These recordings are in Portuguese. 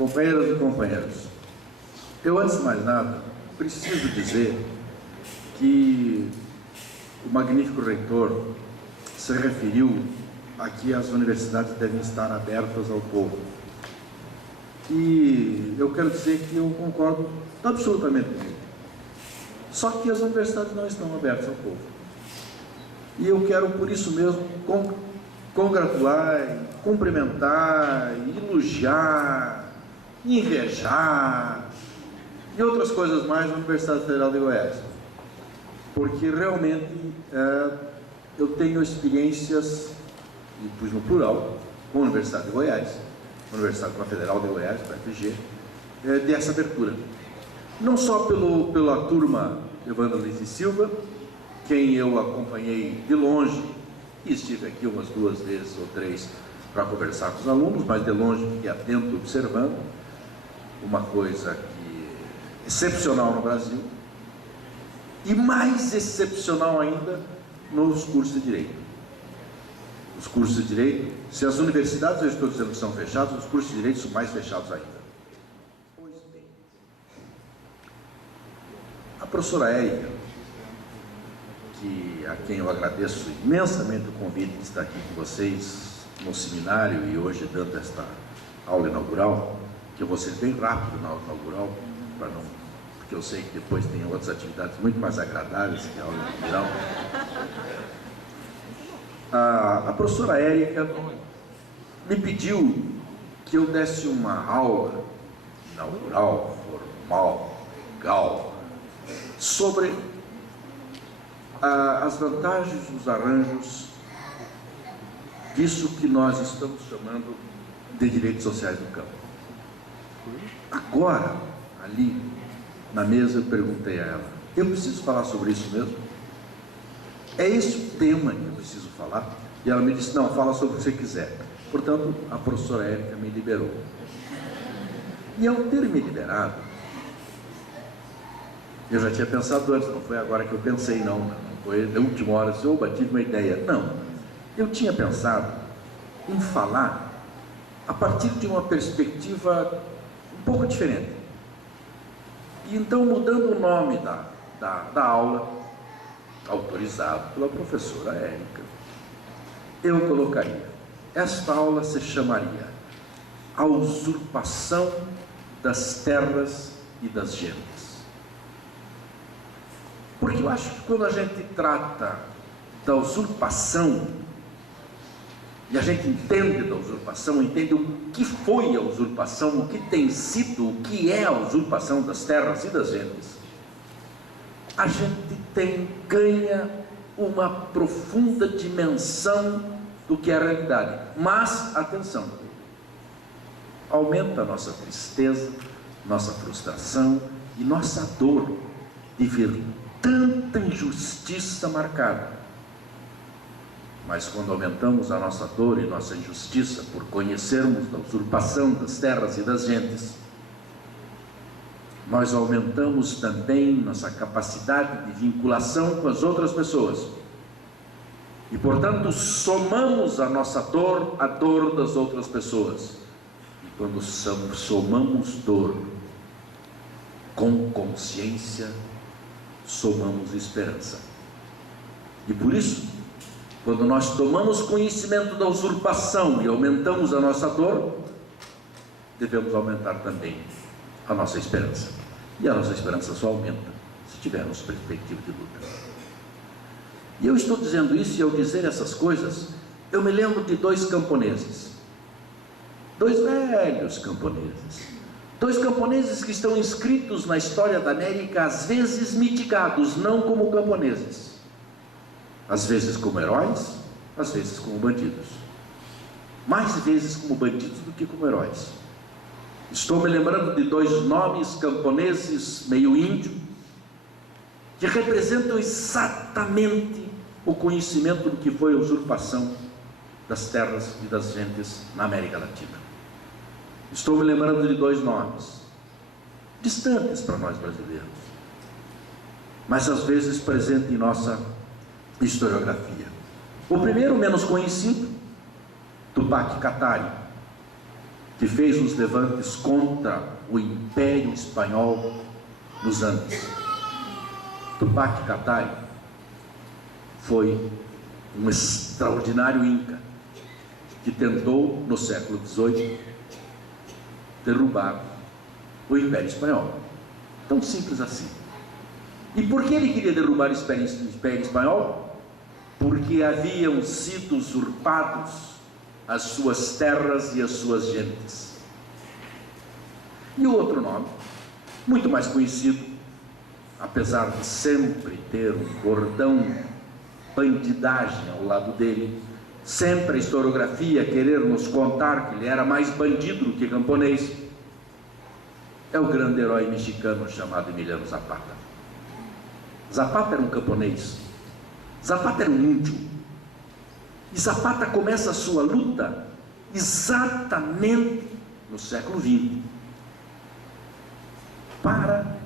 companheiras e companheiros, eu, antes de mais nada, preciso dizer que o magnífico reitor se referiu a que as universidades devem estar abertas ao povo. E eu quero dizer que eu concordo absolutamente com ele. Só que as universidades não estão abertas ao povo. E eu quero, por isso mesmo, congratular, cumprimentar, elogiar, invejar e outras coisas mais a Universidade Federal de Goiás. Porque realmente eu tenho experiências, e pus no plural, com a Universidade de Goiás, Universidade Federal de Goiás, UFG, dessa abertura. Não só pela turma Evandro Liz e Silva, quem eu acompanhei de longe, e estive aqui umas 2 vezes ou 3 para conversar com os alunos, mas de longe fiquei atento, observando, uma coisa excepcional no Brasil, e mais excepcional ainda nos cursos de Direito. Os cursos de Direito, se as universidades, eu estou dizendo que são fechadas, os cursos de Direito são mais fechados ainda. Pois bem, a professora Érica, a quem eu agradeço imensamente o convite de estar aqui com vocês no seminário e hoje dando esta aula inaugural, que eu vou ser bem rápido na aula inaugural, porque eu sei que depois tem outras atividades muito mais agradáveis que a aula inaugural. A professora Érica me pediu que eu desse uma aula inaugural, formal, legal, sobre as vantagens, os arranjos disso que nós estamos chamando de direitos sociais do campo. Agora, ali na mesa, eu perguntei a ela: eu preciso falar sobre isso mesmo? É esse o tema que eu preciso falar? E ela me disse: não, fala sobre o que você quiser. Portanto, a professora Érica me liberou. E ao ter me liberado, eu já tinha pensado antes, não foi agora que eu pensei, não foi na última hora, se eu tive uma ideia. Não, eu tinha pensado em falar a partir de uma perspectiva um pouco diferente. E então, mudando o nome da aula, autorizado pela professora Érica, eu colocaria: esta aula se chamaria A Usurpação das Terras e das Gentes. Porque eu acho que quando a gente trata da usurpação, e a gente entende da usurpação, entende o que foi a usurpação, o que tem sido, o que é a usurpação das terras e das gentes, a gente ganha uma profunda dimensão do que é a realidade. Mas, atenção, aumenta a nossa tristeza, nossa frustração e nossa dor de ver tanta injustiça marcada. Mas quando aumentamos a nossa dor e nossa injustiça por conhecermos da usurpação das terras e das gentes, nós aumentamos também nossa capacidade de vinculação com as outras pessoas. E, portanto, somamos a nossa dor à dor das outras pessoas. E quando somamos dor com consciência, somamos esperança. E por isso, quando nós tomamos conhecimento da usurpação e aumentamos a nossa dor, devemos aumentar também a nossa esperança. E a nossa esperança só aumenta se tivermos perspectiva de luta. E eu estou dizendo isso, e ao dizer essas coisas, eu me lembro de 2 camponeses. 2 velhos camponeses. 2 camponeses que estão inscritos na história da América, às vezes mitigados, não como camponeses. Às vezes como heróis, às vezes como bandidos. Mais vezes como bandidos do que como heróis. Estou me lembrando de 2 nomes camponeses meio índio, que representam exatamente o conhecimento do que foi a usurpação das terras e das gentes na América Latina. Estou me lembrando de 2 nomes, distantes para nós brasileiros, mas às vezes presentes em nossa historiografia. O primeiro, menos conhecido, Tupac Katari, que fez os levantes contra o Império Espanhol nos Andes. Tupac Katari foi um extraordinário inca que tentou, no século XVIII, derrubar o Império Espanhol. Tão simples assim. E por que ele queria derrubar o Império Espanhol? Porque haviam sido usurpados as suas terras e as suas gentes. E o outro nome, muito mais conhecido, apesar de sempre ter um bordão bandidagem ao lado dele, sempre a historiografia querer nos contar que ele era mais bandido do que camponês, é o grande herói mexicano chamado Emiliano Zapata. Zapata era um camponês, Zapata era um índio, e Zapata começa a sua luta exatamente no século XX, para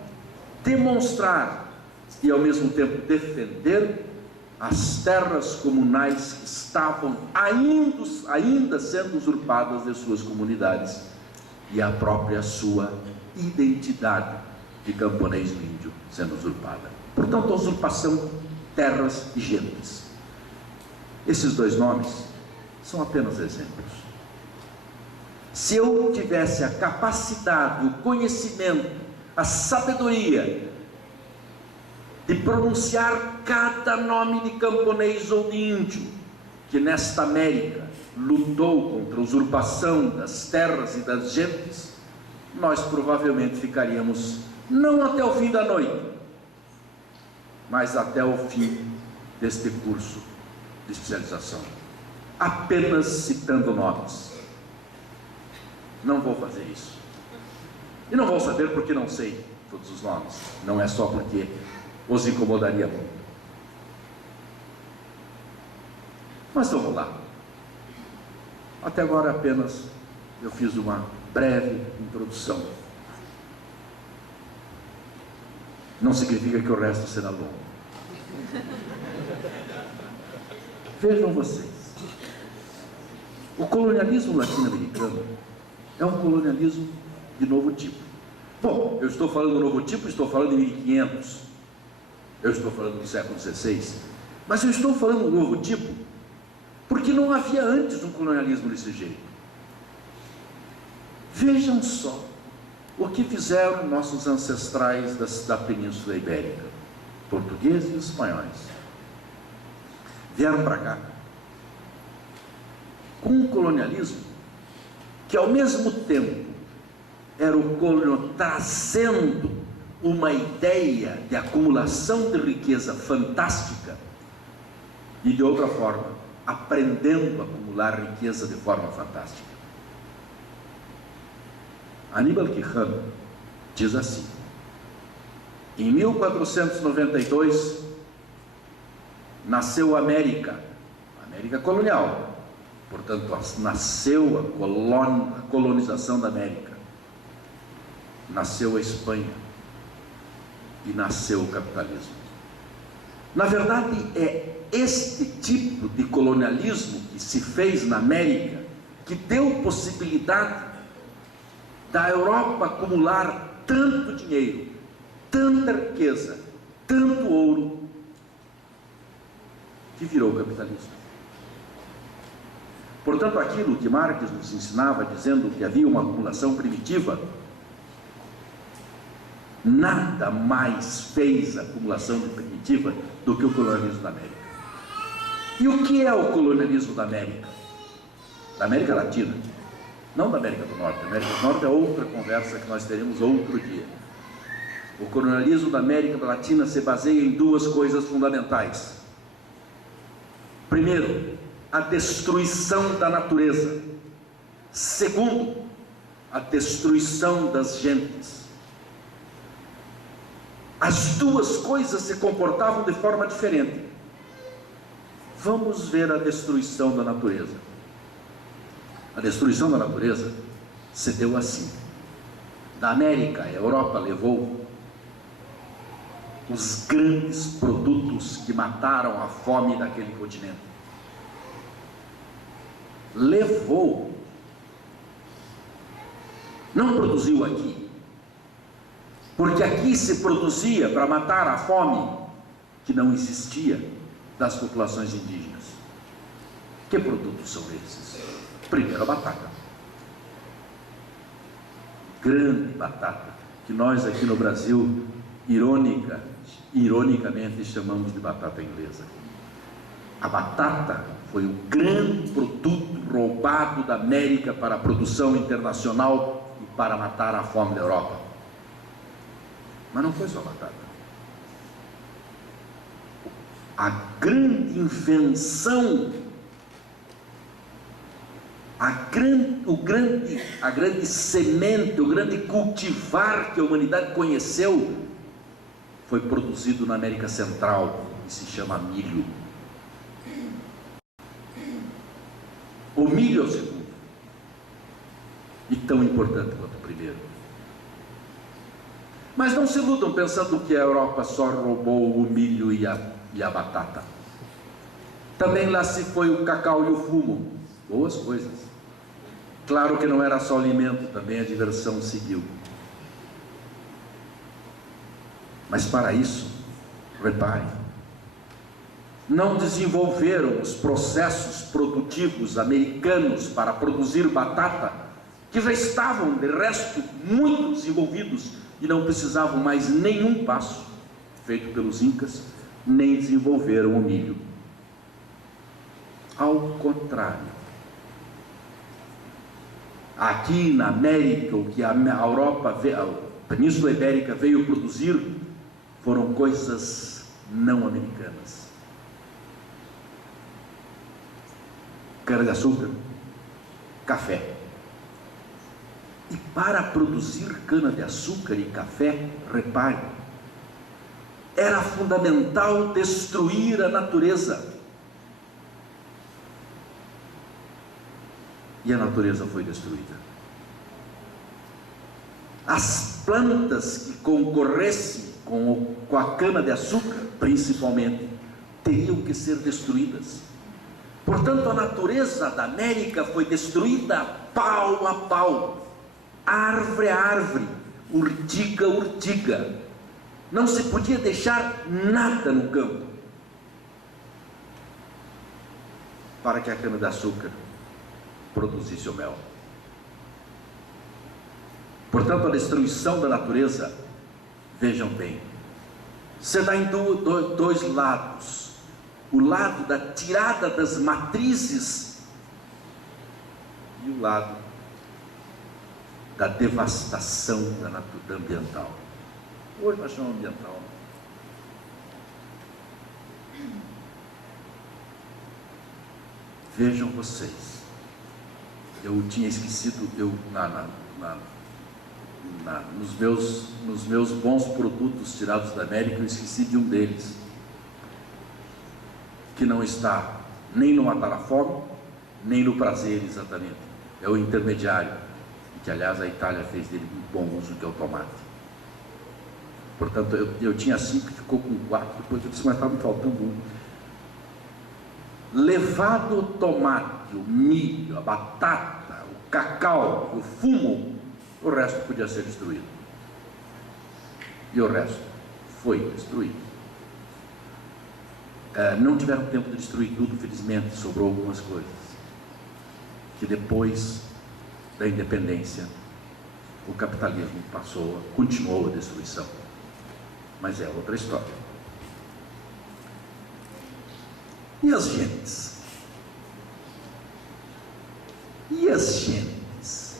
demonstrar e ao mesmo tempo defender as terras comunais que estavam ainda sendo usurpadas de suas comunidades e a própria sua identidade de camponês e índio sendo usurpada. Portanto, a usurpação, terras e gentes. Esses dois nomes são apenas exemplos. Se eu tivesse a capacidade, o conhecimento, a sabedoria de pronunciar cada nome de camponês ou de índio que nesta América lutou contra a usurpação das terras e das gentes, nós provavelmente ficaríamos não até o fim da noite, mas até o fim deste curso de especialização, apenas citando nomes. Não vou fazer isso, e não vou saber porque não sei todos os nomes, não é só porque os incomodaria muito. Mas vamos lá. Até agora apenas eu fiz uma breve introdução. Não significa que o resto será longo. Vejam vocês, o colonialismo latino-americano é um colonialismo de novo tipo. Bom, eu estou falando do novo tipo, estou falando de 1500, eu estou falando do século XVI, mas eu estou falando do novo tipo porque não havia antes um colonialismo desse jeito. Vejam só o que fizeram nossos ancestrais da Península Ibérica, portugueses e espanhóis. Vieram para cá com um colonialismo que ao mesmo tempo era o colonialismo trazendo uma ideia de acumulação de riqueza fantástica e de outra forma aprendendo a acumular riqueza de forma fantástica. Aníbal Quijano diz assim: em 1492 nasceu a América colonial, portanto nasceu a colonização da América, nasceu a Espanha e nasceu o capitalismo. Na verdade, é este tipo de colonialismo que se fez na América que deu possibilidade da Europa acumular tanto dinheiro, tanta riqueza, tanto ouro, que virou o capitalismo. Portanto, aquilo que Marx nos ensinava, dizendo que havia uma acumulação primitiva, nada mais fez a acumulação primitiva do que o colonialismo da América. E o que é o colonialismo da América? Da América Latina, não da América do Norte. A América do Norte é outra conversa que nós teremos outro dia. O colonialismo da América Latina se baseia em duas coisas fundamentais. Primeiro, a destruição da natureza. Segundo, a destruição das gentes. As duas coisas se comportavam de forma diferente. Vamos ver a destruição da natureza. A destruição da natureza se deu assim. Da América, a Europa levou os grandes produtos que mataram a fome daquele continente. não produziu aqui, porque aqui se produzia para matar a fome que não existia das populações indígenas. Que produtos são esses? Primeiro, a batata. Grande batata, que nós aqui no Brasil, ironicamente, chamamos de batata inglesa. A batata foi o grande produto roubado da América para a produção internacional e para matar a fome da Europa. Mas não foi só a batata. A grande invenção, a grande semente, o grande cultivar que a humanidade conheceu foi produzido na América Central e se chama milho. O milho é o segundo, e tão importante quanto o primeiro. Mas não se iludam pensando que a Europa só roubou o milho e a batata. Também lá se foi o cacau e o fumo. Boas coisas. Claro que não era só alimento, também a diversão seguiu. Mas para isso, reparem, não desenvolveram os processos produtivos americanos para produzir batata, que já estavam, de resto, muito desenvolvidos e não precisavam mais nenhum passo feito pelos incas, nem desenvolveram o milho. Ao contrário, aqui na América, o que a Europa, a Península Ibérica veio produzir foram coisas não americanas. Cana-de-açúcar, café. E para produzir cana-de-açúcar e café, repare, era fundamental destruir a natureza. E a natureza foi destruída. As plantas que concorressem com a cana-de-açúcar, principalmente, teriam que ser destruídas. Portanto, a natureza da América foi destruída pau a pau, árvore a árvore, urtiga a urtiga. Não se podia deixar nada no campo para que a cana-de-açúcar produzisse o mel. Portanto, a destruição da natureza, vejam bem, se dá em dois lados. O lado da tirada das matrizes e o lado da devastação da ambiental. Hoje nós chamamos ambiental. Vejam vocês, eu tinha esquecido, nos meus bons produtos tirados da América, eu esqueci de um deles, que não está nem no matar a fome, nem no prazer exatamente. É o intermediário, que aliás a Itália fez dele um bom uso, que é o tomate. Portanto, eu tinha 5, ficou com 4, depois eu disse, mas estava me faltando um. Levado o tomate, o milho, a batata, o cacau, o fumo, o resto podia ser destruído. E o resto foi destruído. Não tiveram tempo de destruir tudo, felizmente, sobrou algumas coisas, que depois da independência, o capitalismo continuou a destruição. Mas é outra história. E as gentes? E as gentes?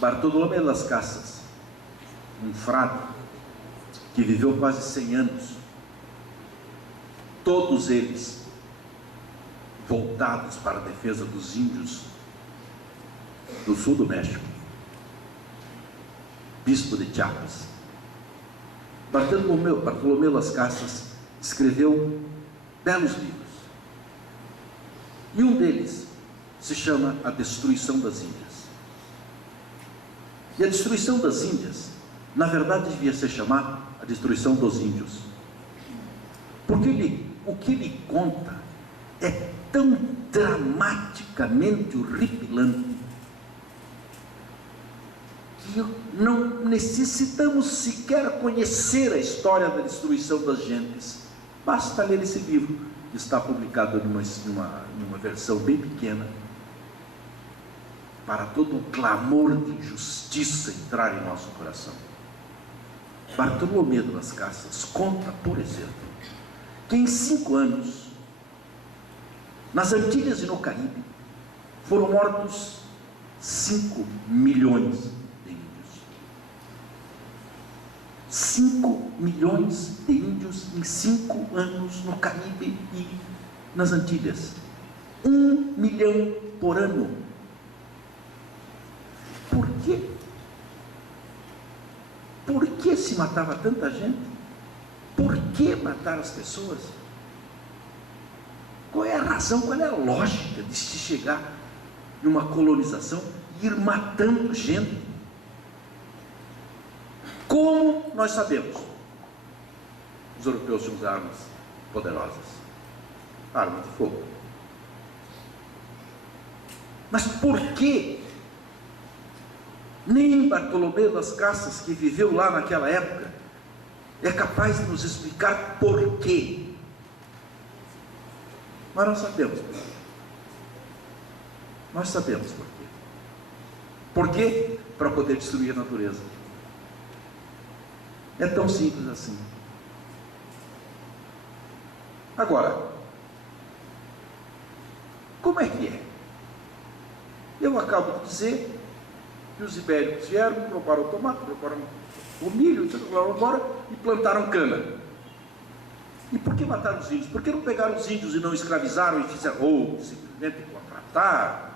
Bartolomé Las Casas, um frade que viveu quase 100 anos, todos eles voltados para a defesa dos índios do sul do México, bispo de Chiapas. Bartolomé Las Casas escreveu belos livros, e um deles se chama A Destruição das Índias. E a destruição das Índias, na verdade, devia se chamar A Destruição dos Índios, porque o que ele conta é tão dramaticamente horripilante que não necessitamos sequer conhecer a história da destruição das gentes. Basta ler esse livro, que está publicado numa versão bem pequena, para todo o clamor de injustiça entrar em nosso coração. Bartolomé de Las Casas conta, por exemplo, que em 5 anos, nas Antilhas e no Caribe, foram mortos 5 milhões de índios. 5 milhões de índios em 5 anos no Caribe e nas Antilhas. 1 milhão por ano. Por quê? Por que se matava tanta gente? Por que matar as pessoas? Qual é a razão, qual é a lógica de se chegar numa colonização e ir matando gente? Como nós sabemos? Os europeus tinham armas poderosas, armas de fogo. Mas por que nem Bartolomé de Las Casas, que viveu lá naquela época, é capaz de nos explicar por quê? Mas nós sabemos por quê. Nós sabemos por quê. Por quê? Para poder destruir a natureza. É tão simples assim. Agora, como é que é? Eu acabo de dizer que os ibéricos vieram, roubaram o tomate, roubaram o milho, e plantaram cana. E por que mataram os índios? Por que não pegaram os índios e não escravizaram e fizeram, ou simplesmente contrataram?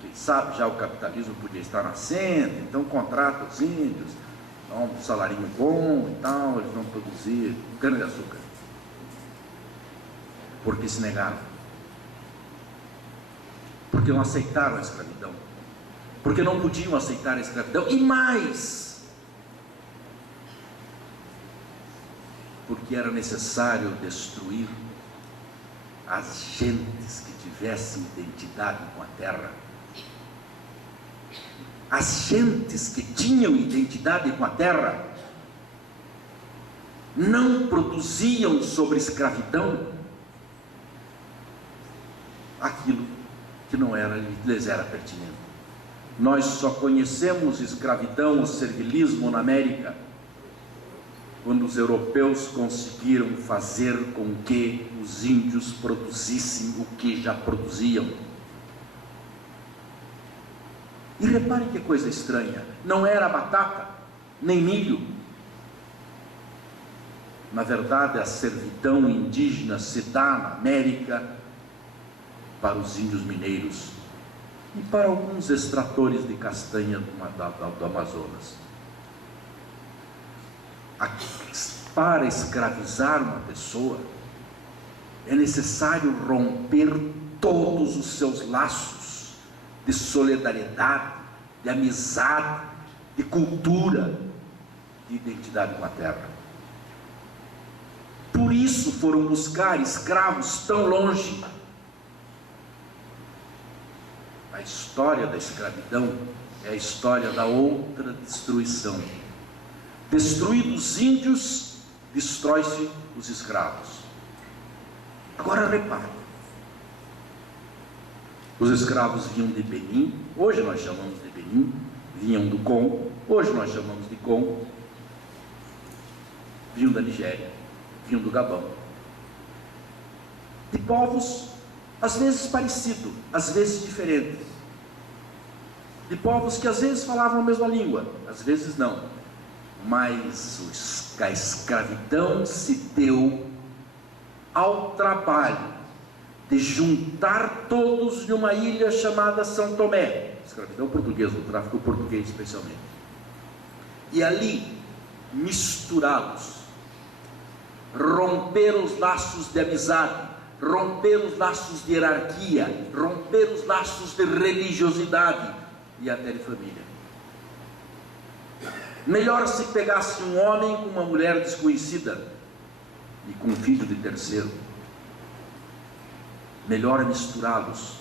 Quem sabe já o capitalismo podia estar nascendo, então contrata os índios, dá um salarinho bom e tal, eles vão produzir cana de açúcar. Porque se negaram. Porque não aceitaram a escravidão. Porque não podiam aceitar a escravidão. E mais, porque era necessário destruir as gentes que tivessem identidade com a terra. As gentes que tinham identidade com a terra não produziam sobre escravidão aquilo que não era, lhes era pertinente. Nós só conhecemos escravidão ou servilismo na América quando os europeus conseguiram fazer com que os índios produzissem o que já produziam. E reparem que coisa estranha, não era batata, nem milho. Na verdade, a servidão indígena se dá na América para os índios mineiros e para alguns extratores de castanha do Amazonas. Para escravizar uma pessoa, é necessário romper todos os seus laços de solidariedade, de amizade, de cultura, de identidade com a terra. Por isso foram buscar escravos tão longe. A história da escravidão é a história da outra destruição. Destruídos os índios, destrói-se os escravos. Agora repare, os escravos vinham de Benin, hoje nós chamamos de Benin, vinham do Congo, hoje nós chamamos de Congo, vinham da Nigéria, vinham do Gabão, de povos às vezes parecidos, às vezes diferentes, de povos que às vezes falavam a mesma língua, às vezes não, mas a escravidão se deu ao trabalho de juntar todos numa ilha chamada São Tomé, escravidão portuguesa, o tráfico português especialmente, e ali misturá-los, romper os laços de amizade, romper os laços de hierarquia, romper os laços de religiosidade e até de família. Melhor se pegasse um homem com uma mulher desconhecida e com um filho de terceiro. Melhor misturá-los,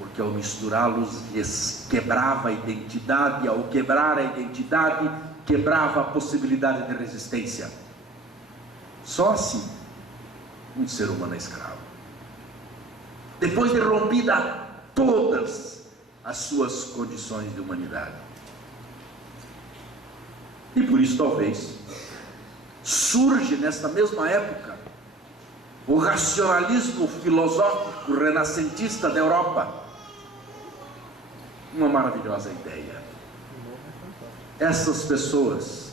porque ao misturá-los lhes quebrava a identidade, e ao quebrar a identidade, quebrava a possibilidade de resistência. Só assim um ser humano é escravo. Depois de rompida todas as suas condições de humanidade. E por isso talvez surge nesta mesma época o racionalismo filosófico renascentista da Europa. Uma maravilhosa ideia. Essas pessoas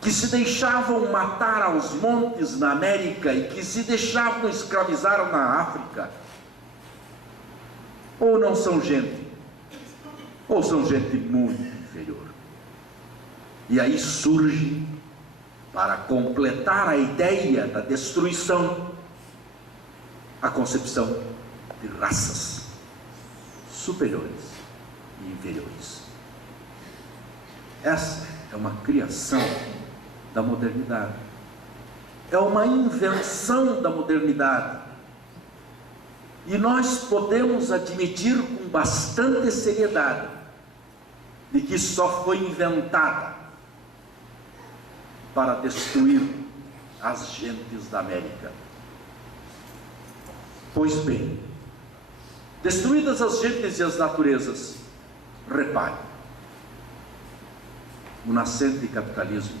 que se deixavam matar aos montes na América e que se deixavam escravizar na África, ou não são gente, ou são gente muito inferior. E aí surge, para completar a ideia da destruição, a concepção de raças superiores e inferiores. Essa é uma criação da modernidade, é uma invenção da modernidade, e nós podemos admitir com bastante seriedade de que só foi inventada para destruir as gentes da América. Pois bem, destruídas as gentes e as naturezas, repare, o nascente capitalismo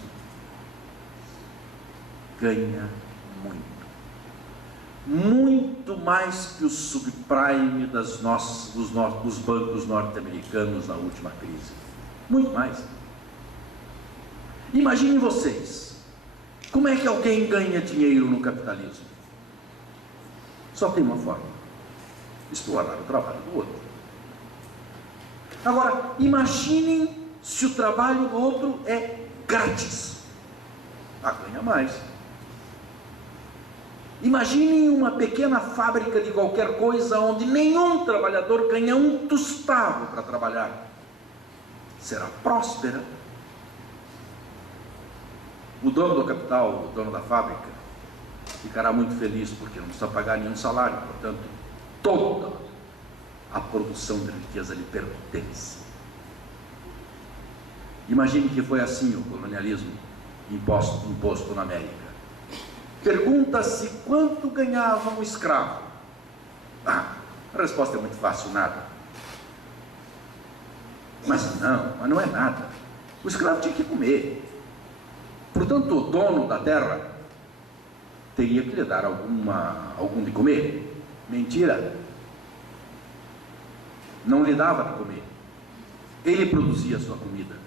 ganha muito mais que o subprime dos bancos norte-americanos na última crise, muito mais. Imaginem vocês, como é que alguém ganha dinheiro no capitalismo? Só tem uma forma: explorar o trabalho do outro. Agora, imaginem se o trabalho do outro é grátis. Ganha mais. Imaginem uma pequena fábrica de qualquer coisa onde nenhum trabalhador ganha um tostavo para trabalhar. Será próspera. O dono do capital, o dono da fábrica, ficará muito feliz porque não precisa pagar nenhum salário, portanto, toda a produção de riqueza lhe pertence. Imagine que foi assim o colonialismo imposto na América. Pergunta-se quanto ganhava um escravo. A resposta é muito fácil: nada. Mas não é nada. O escravo tinha que comer. Portanto, o dono da terra teria que lhe dar algum de comer. Mentira. Não lhe dava de comer. Ele produzia a sua comida.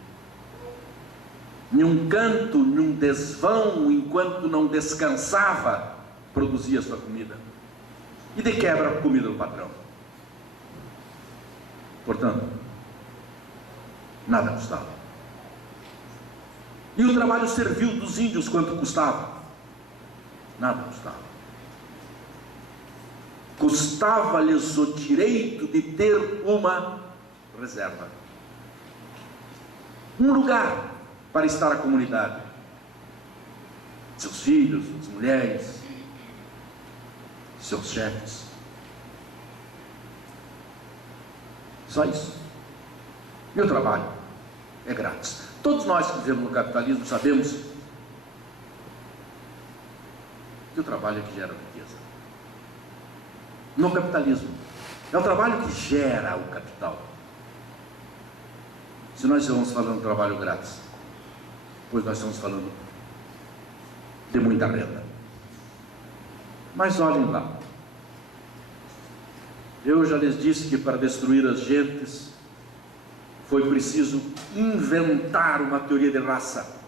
Num canto, num desvão, enquanto não descansava, produzia a sua comida. E de quebra, a comida do patrão. Portanto, nada custava. E o trabalho serviu dos índios quanto custava? Nada custava. Custava-lhes o direito de ter uma reserva, um lugar para estar a comunidade, seus filhos, suas mulheres, seus chefes. Só isso. E o trabalho é grátis. Todos nós que vivemos no capitalismo sabemos que o trabalho é que gera riqueza. No capitalismo, é o trabalho que gera o capital. Se nós estamos falando de trabalho grátis, pois nós estamos falando de muita renda. Mas olhem lá, eu já lhes disse que para destruir as gentes foi preciso inventar uma teoria de raça,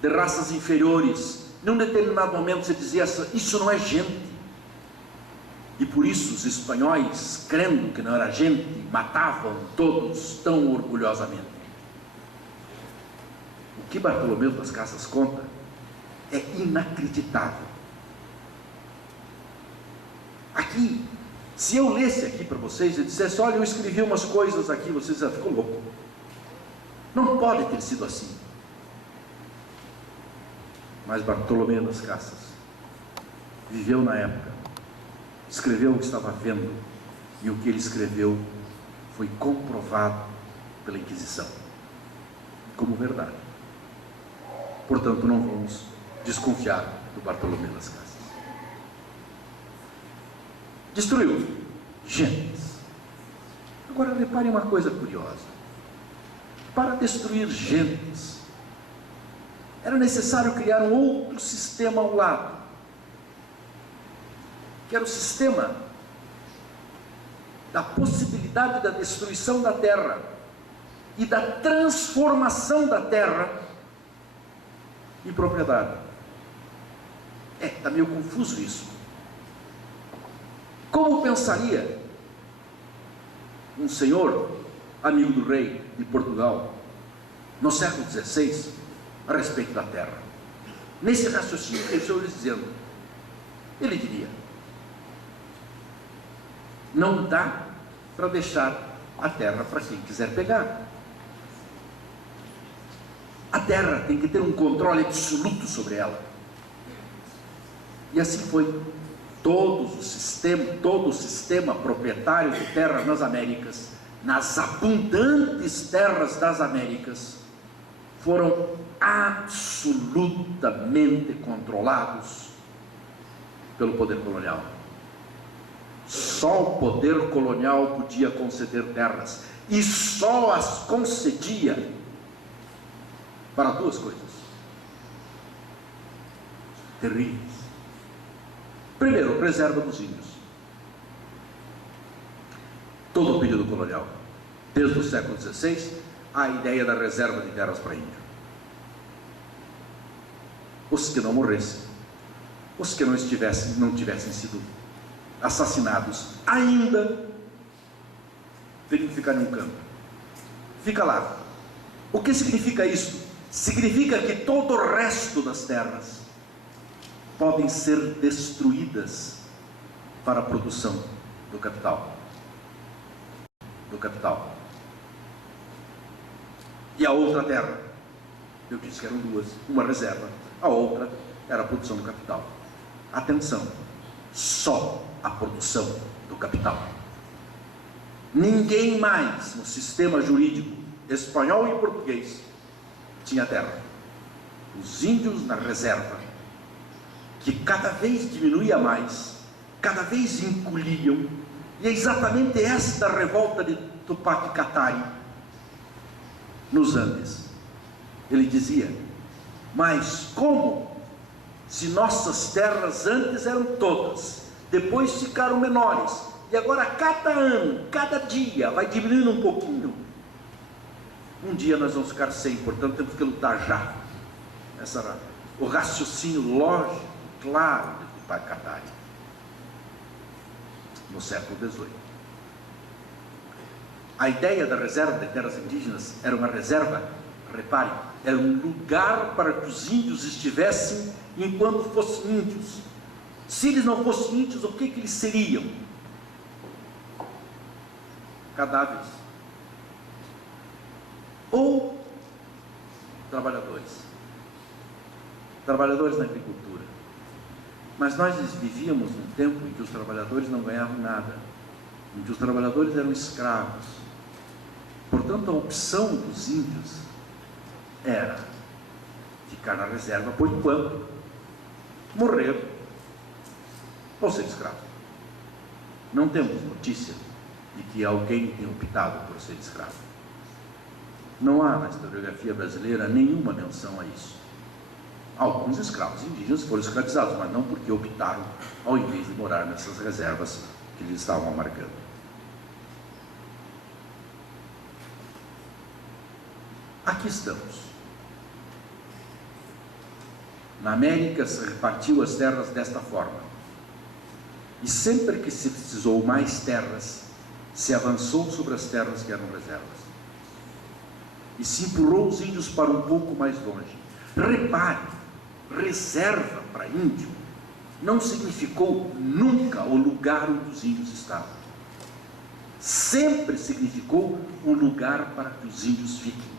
de raças inferiores. Num determinado momento você dizia: isso não é gente. E por isso os espanhóis, crendo que não era gente, matavam todos tão orgulhosamente. O que Bartolomeu das Casas conta é inacreditável. Aqui, se eu lesse aqui para vocês e dissesse: olha, eu escrevi umas coisas aqui, vocês já ficam loucos. Não pode ter sido assim. Mas Bartolomeu das Casas viveu na época, escreveu o que estava vendo E o que ele escreveu foi comprovado pela Inquisição como verdade. Portanto, não vamos desconfiar do Bartolomé Las Casas. Destruiu gentes. Agora repare uma coisa curiosa. Para destruir gentes, era necessário criar um outro sistema ao lado, que era o sistema da possibilidade da destruição da terra e da transformação da terra em propriedade. Está meio confuso isso. Como pensaria um senhor, amigo do rei de Portugal, no século XVI, a respeito da terra? Nesse raciocínio que eu estou lhes dizendo, ele diria: não dá para deixar a terra para quem quiser pegar. A terra tem que ter um controle absoluto sobre ela. E assim foi. Todo o sistema proprietário de terra nas Américas, nas abundantes terras das Américas, foram absolutamente controlados pelo poder colonial. Só o poder colonial podia conceder terras, e só as concedia para duas coisas terríveis. Primeiro, reserva dos índios. Todo o período colonial, desde o século XVI, a ideia da reserva de terras para índio. Os que não morressem, os que não tivessem sido assassinados, ainda teriam que ficar em um campo. Fica lá. O que significa isso? Significa que todo o resto das terras podem ser destruídas para a produção do capital. E a outra terra, eu disse que eram duas, uma reserva, a outra era a produção do capital. Atenção, só a produção do capital. Ninguém mais no sistema jurídico espanhol e português tinha terra. Os índios na reserva, que cada vez diminuía mais, cada vez encolhiam, e é exatamente esta revolta de Tupac Katari nos Andes. Ele dizia: mas como? Se nossas terras antes eram todas, depois ficaram menores, e agora cada ano, cada dia vai diminuindo um pouquinho. Um dia nós vamos ficar sem, portanto temos que lutar já. Esse era o raciocínio lógico, claro, de Tupac Katari, no século XVIII. A ideia da reserva de terras indígenas era uma reserva, repare, era um lugar para que os índios estivessem enquanto fossem índios. Se eles não fossem índios, o que eles seriam? Cadáveres. Ou trabalhadores na agricultura. Mas nós vivíamos num tempo em que os trabalhadores não ganhavam nada, em que os trabalhadores eram escravos. Portanto, a opção dos índios era ficar na reserva por enquanto, morrer ou ser escravo. Não temos notícia de que alguém tenha optado por ser escravo. Não há na historiografia brasileira nenhuma menção a isso. Alguns escravos indígenas foram escravizados, mas não porque optaram ao invés de morar nessas reservas que eles estavam amargando. Aqui estamos. Na América se repartiu as terras desta forma. E sempre que se precisou mais terras, se avançou sobre as terras que eram reservas. E se empurrou os índios para um pouco mais longe. Repare, reserva para índio não significou nunca o lugar onde os índios estavam. Sempre significou um lugar para que os índios fiquem.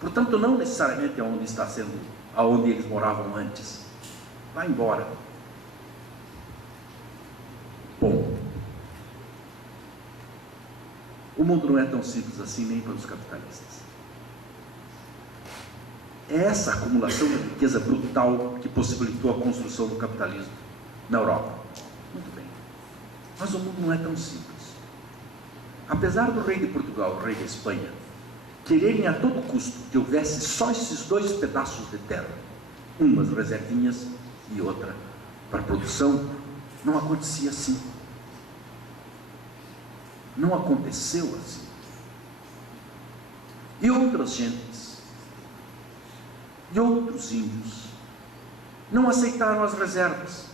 Portanto, não necessariamente aonde eles moravam antes. Vá embora. Bom, O mundo não é tão simples assim nem para os capitalistas. É essa acumulação de riqueza brutal que possibilitou a construção do capitalismo na Europa. Muito bem. Mas o mundo não é tão simples. Apesar do rei de Portugal, o rei da Espanha, quererem a todo custo que houvesse só esses 2 pedaços de terra, umas reservinhas e outra para produção, não acontecia assim. Não aconteceu assim. E outras gentes, e outros índios, não aceitaram as reservas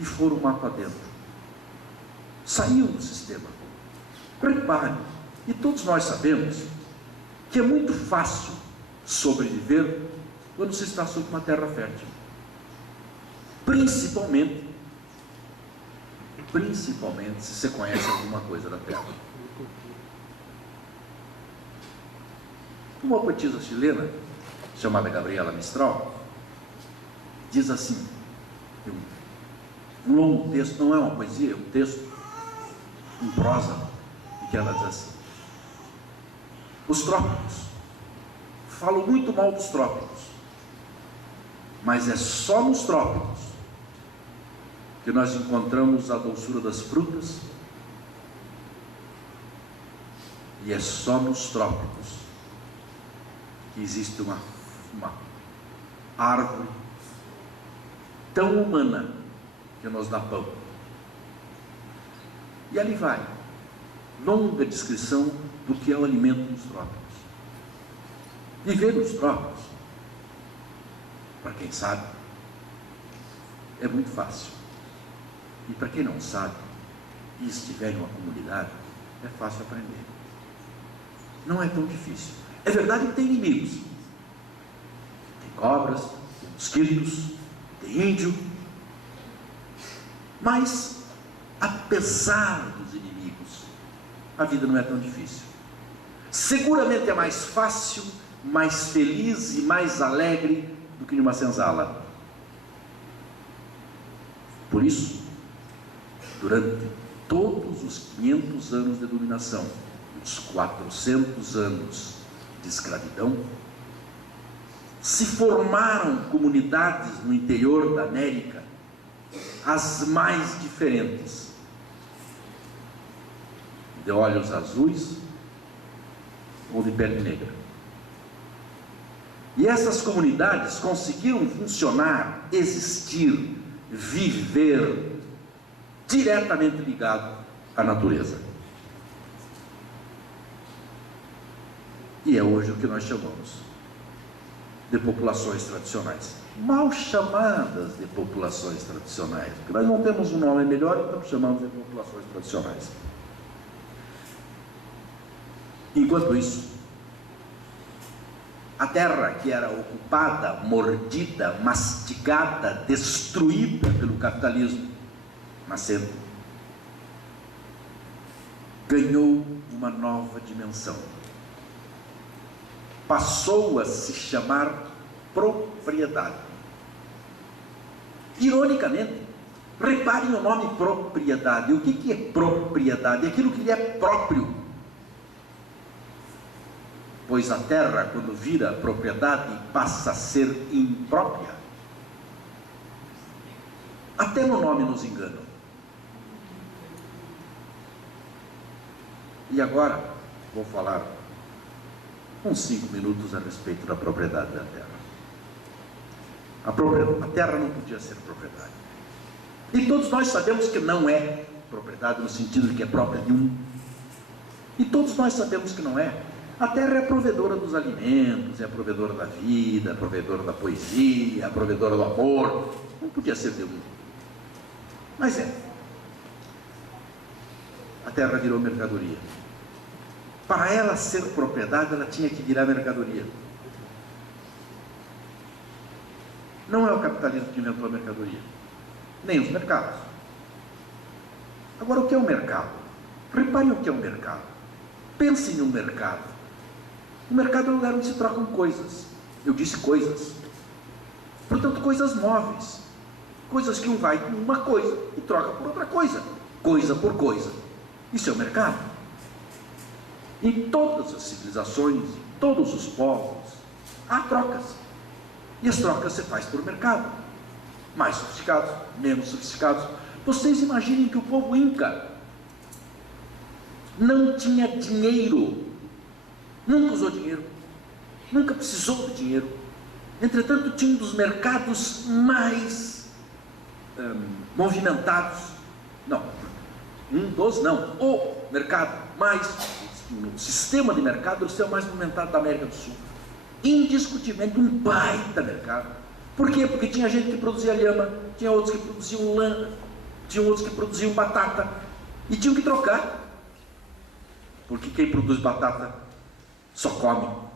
e foram lá para dentro. Saíram do sistema. Repare, e todos nós sabemos que é muito fácil sobreviver quando se está sob uma terra fértil. Principalmente se você conhece alguma coisa da terra. Uma poetisa chilena, chamada Gabriela Mistral, diz assim, um longo texto, não é uma poesia, é um texto, em prosa, em que ela diz assim: os trópicos, falo muito mal dos trópicos, mas é só nos trópicos que nós encontramos a doçura das frutas, e é só nos trópicos que existe uma árvore tão humana que nos dá pão. E ali vai, longa descrição do que é o alimento nos trópicos. Viver nos trópicos, para quem sabe, é muito fácil. E para quem não sabe, e estiver em uma comunidade, é fácil aprender. Não é tão difícil. É verdade que tem inimigos. Tem cobras, tem mosquitos, tem índio. Mas, apesar dos inimigos, a vida não é tão difícil. Seguramente é mais fácil, mais feliz e mais alegre do que numa senzala. Por isso, durante todos os 500 anos de dominação, os 400 anos de escravidão, se formaram comunidades no interior da América, as mais diferentes, de olhos azuis ou de pele negra. E essas comunidades conseguiram funcionar, existir, viver diretamente ligado à natureza. E é hoje o que nós chamamos de populações tradicionais, mal chamadas de populações tradicionais, porque nós não temos um nome melhor, então chamamos de populações tradicionais. Enquanto isso, a terra que era ocupada, mordida, mastigada, destruída pelo capitalismo nascente, ganhou uma nova dimensão. Passou a se chamar propriedade. Ironicamente, reparem o nome propriedade. O que é propriedade? Aquilo que lhe é próprio. Pois a terra, quando vira propriedade, passa a ser imprópria. Até no nome nos enganam. E agora, vou falar uns 5 minutos a respeito da propriedade da terra. A terra não podia ser propriedade. E todos nós sabemos que não é propriedade no sentido de que é própria de um. E todos nós sabemos que não é. A terra é a provedora dos alimentos, é a provedora da vida, é a provedora da poesia, é a provedora do amor. Não podia ser de um. Mas é. A terra virou mercadoria. Para ela ser propriedade, ela tinha que virar mercadoria. Não é o capitalismo que inventou a mercadoria, nem os mercados. Agora, o que é o mercado? Reparem o que é o mercado. Pensem no mercado. O mercado é um lugar onde se trocam coisas. Eu disse coisas. Portanto, coisas móveis. Coisas que um vai com uma coisa e troca por outra coisa. Coisa por coisa. Isso é o mercado. Em todas as civilizações, em todos os povos, há trocas. E as trocas se faz por mercado. Mais sofisticados, menos sofisticados. Vocês imaginem que o povo Inca não tinha dinheiro, nunca usou dinheiro, nunca precisou de dinheiro. Entretanto, tinha um dos mercados mais movimentados, o mercado mais, o sistema de mercado, o seu mais movimentado da América do Sul. Indiscutivelmente um baita mercado. Por quê? Porque tinha gente que produzia lhama, tinha outros que produziam lã, tinha outros que produziam batata, e tinham que trocar. Porque quem produz batata só come,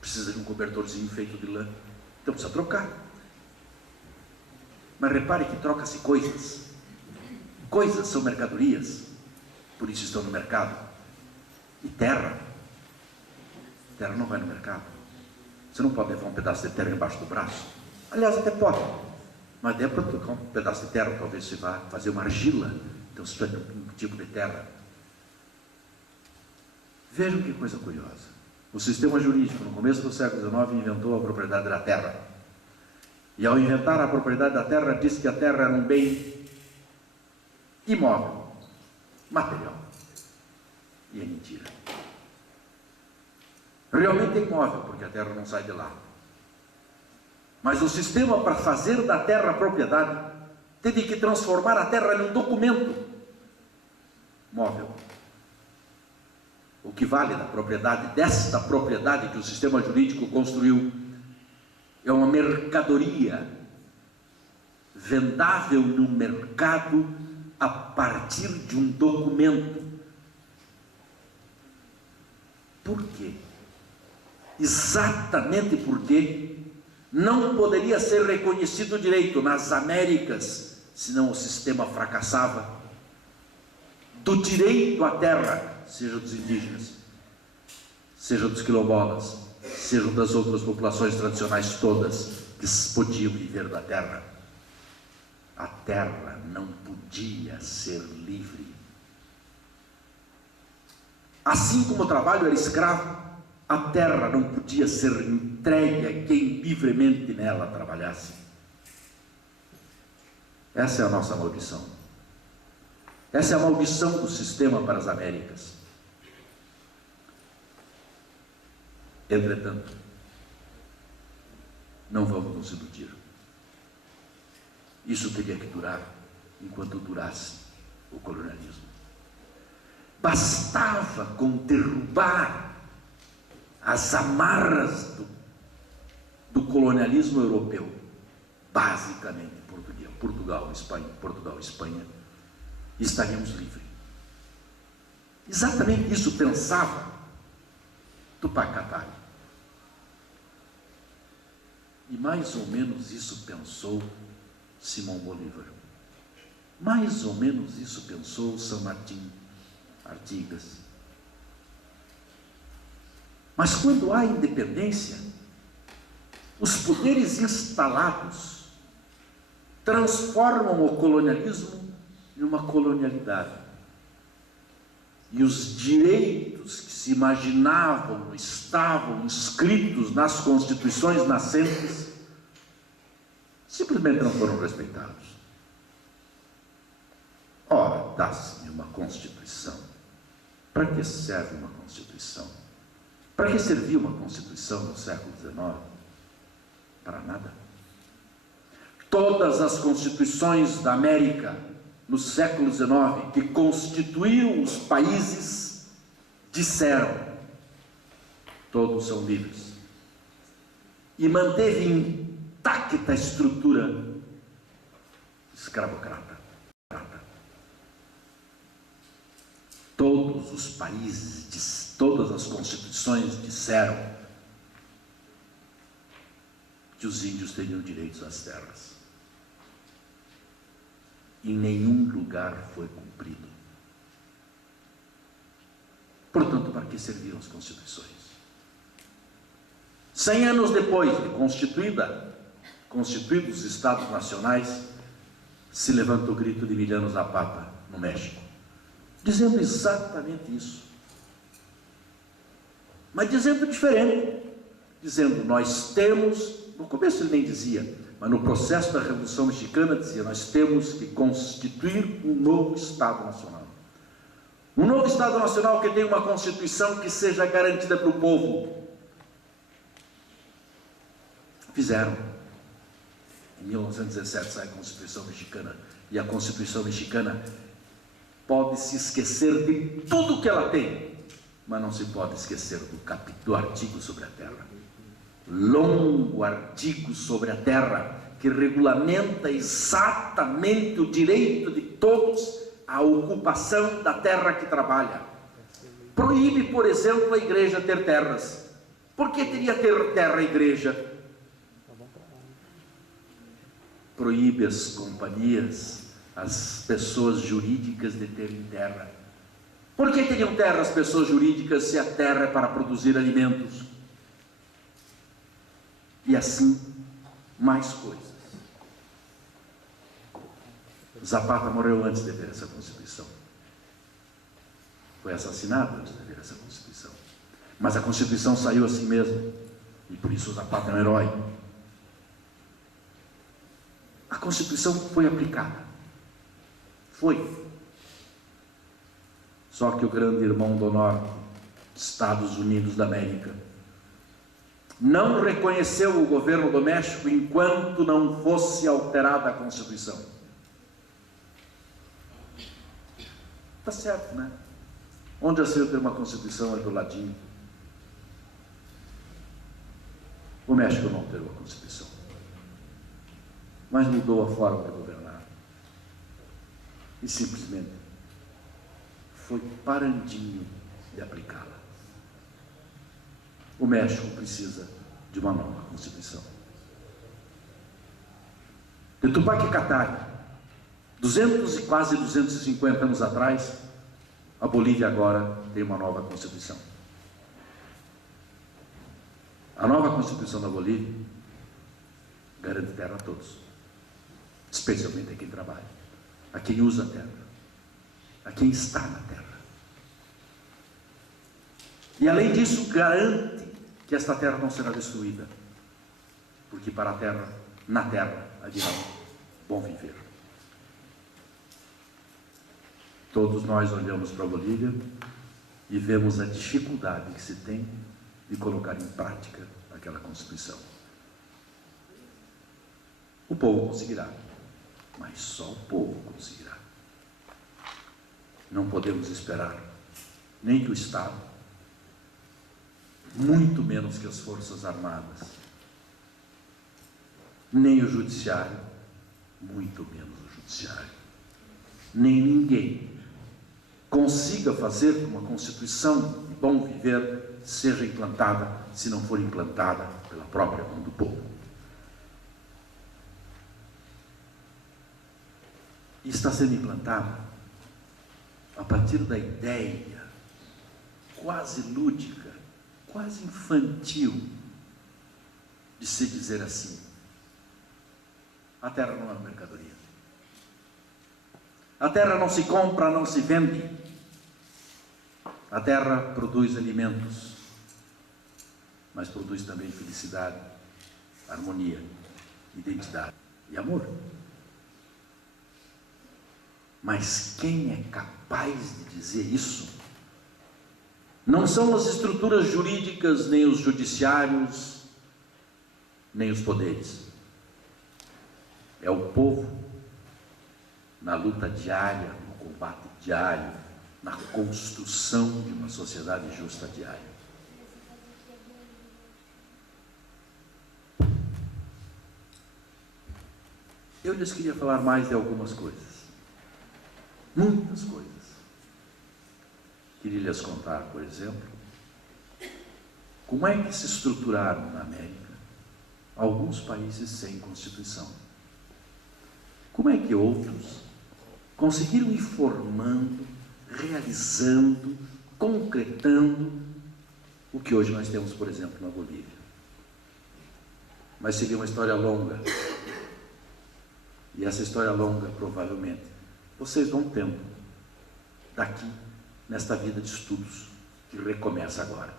precisa de um cobertorzinho feito de lã, então precisa trocar. Mas repare que troca-se coisas. Coisas são mercadorias, por isso estão no mercado. E terra não vai no mercado. Você não pode levar um pedaço de terra embaixo do braço. Aliás, até pode, mas daí para trocar um pedaço de terra, talvez você vá fazer uma argila, então você vai ter um tipo de terra. Vejam que coisa curiosa. O sistema jurídico, no começo do século XIX, inventou a propriedade da terra. E ao inventar a propriedade da terra, disse que a terra era um bem imóvel, material. E é mentira. Realmente é imóvel, porque a terra não sai de lá. Mas o sistema, para fazer da terra propriedade, teve que transformar a terra num documento móvel. O que vale da propriedade, desta propriedade que o sistema jurídico construiu, é uma mercadoria vendável no mercado a partir de um documento. Por quê? Exatamente porque não poderia ser reconhecido o direito nas Américas, senão o sistema fracassava, do direito à terra, seja dos indígenas, seja dos quilombolas, sejam das outras populações tradicionais todas que podiam viver da terra. A terra não podia ser livre. Assim como o trabalho era escravo, a terra não podia ser entregue a quem livremente nela trabalhasse. Essa é a nossa maldição. Essa é a maldição do sistema para as Américas. Entretanto, não vamos nos iludir. Isso teria que durar enquanto durasse o colonialismo. Bastava com derrubar as amarras do colonialismo europeu, basicamente Portugal, Espanha, estaríamos livres. Exatamente isso pensava Tupac Katari. E mais ou menos isso pensou Simão Bolívar. Mais ou menos isso pensou São Martim, Artigas. Mas quando há independência, os poderes instalados transformam o colonialismo em uma colonialidade. E os direitos que se imaginavam estavam inscritos nas constituições nascentes simplesmente não foram respeitados. Ora, dá-se-me uma Constituição. Para que serve uma Constituição? Para que serviu uma Constituição no século XIX? Para nada. Todas as constituições da América no século XIX que constituíram os países disseram: todos são livres. E manteve intacta a estrutura escravocrata. Todos os países, todas as constituições disseram que os índios teriam direitos às terras. Em nenhum lugar foi cumprido. Portanto, para que serviram as constituições? 100 anos depois de constituídos os Estados Nacionais, se levanta o grito de Emiliano Zapata, no México. dizendo exatamente isso. Mas dizendo diferente, dizendo, nós temos, no começo ele nem dizia, mas no processo da Revolução Mexicana dizia, nós temos que constituir um novo Estado Nacional. Um novo Estado Nacional que tenha uma Constituição que seja garantida para o povo. Fizeram. Em 1917 sai a Constituição Mexicana, e a Constituição Mexicana pode se esquecer de tudo que ela tem, mas não se pode esquecer do artigo sobre a terra. Longo artigo sobre a terra, que regulamenta exatamente o direito de todos à ocupação da terra que trabalha. Proíbe, por exemplo, a igreja ter terras. Por que teria ter terra a igreja? Proíbe as companhias, as pessoas jurídicas de terem terra. Por que teriam terra as pessoas jurídicas se a terra é para produzir alimentos? E assim, mais coisas. Zapata morreu antes de ver essa Constituição. Foi assassinado antes de ver essa Constituição. Mas a Constituição saiu assim mesmo. E por isso o Zapata é um herói. A Constituição foi aplicada. Foi. Só que o grande irmão do Norte, Estados Unidos da América, não reconheceu o governo do México enquanto não fosse alterada a Constituição. Está certo, né? Onde já se ter uma Constituição é do ladinho. O México não alterou a Constituição, mas mudou a forma de governar. E simplesmente foi parandinho de aplicá-la. O México precisa de uma nova Constituição. De Tupac Katari, 200 e quase 250 anos atrás, a Bolívia agora tem uma nova Constituição. A nova Constituição da Bolívia garante terra a todos, especialmente a quem trabalha, a quem usa a terra, a quem está na terra. E além disso, garante que esta terra não será destruída, porque para a terra, na terra, haverá um bom viver. Todos nós olhamos para a Bolívia e vemos a dificuldade que se tem de colocar em prática aquela Constituição. O povo conseguirá, mas só o povo conseguirá. Não podemos esperar nem que o Estado, muito menos que as Forças Armadas, nem o Judiciário, muito menos o Judiciário, nem ninguém consiga fazer que uma Constituição de bom viver seja implantada, se não for implantada pela própria mão do povo. E está sendo implantada a partir da ideia quase lúdica, quase infantil, de se dizer assim: a terra não é uma mercadoria. A terra não se compra, não se vende. A terra produz alimentos, mas produz também felicidade, harmonia, identidade e amor. Mas quem é capaz de dizer isso? Não são as estruturas jurídicas, nem os judiciários, nem os poderes. É o povo, na luta diária, no combate diário, na construção de uma sociedade justa diária. Eu lhes queria falar mais de algumas coisas, muitas coisas. Queria lhes contar, por exemplo, como é que se estruturaram na América alguns países sem Constituição. Como é que outros conseguiram ir formando, realizando, concretando o que hoje nós temos, por exemplo, na Bolívia. Mas seria uma história longa. E essa história longa, provavelmente, vocês vão tendo daqui, nesta vida de estudos que recomeça agora.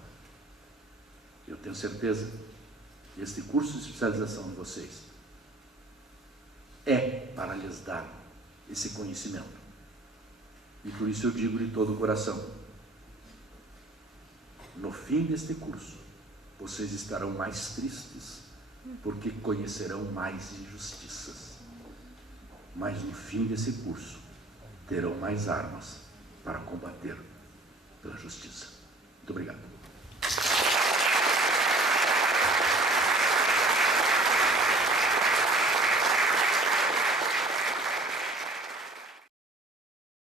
Eu tenho certeza que este curso de especialização de vocês é para lhes dar esse conhecimento. E por isso eu digo de todo o coração: no fim deste curso, vocês estarão mais tristes, porque conhecerão mais injustiças. Mas no fim desse curso, terão mais armas para combater pela justiça. Muito obrigado.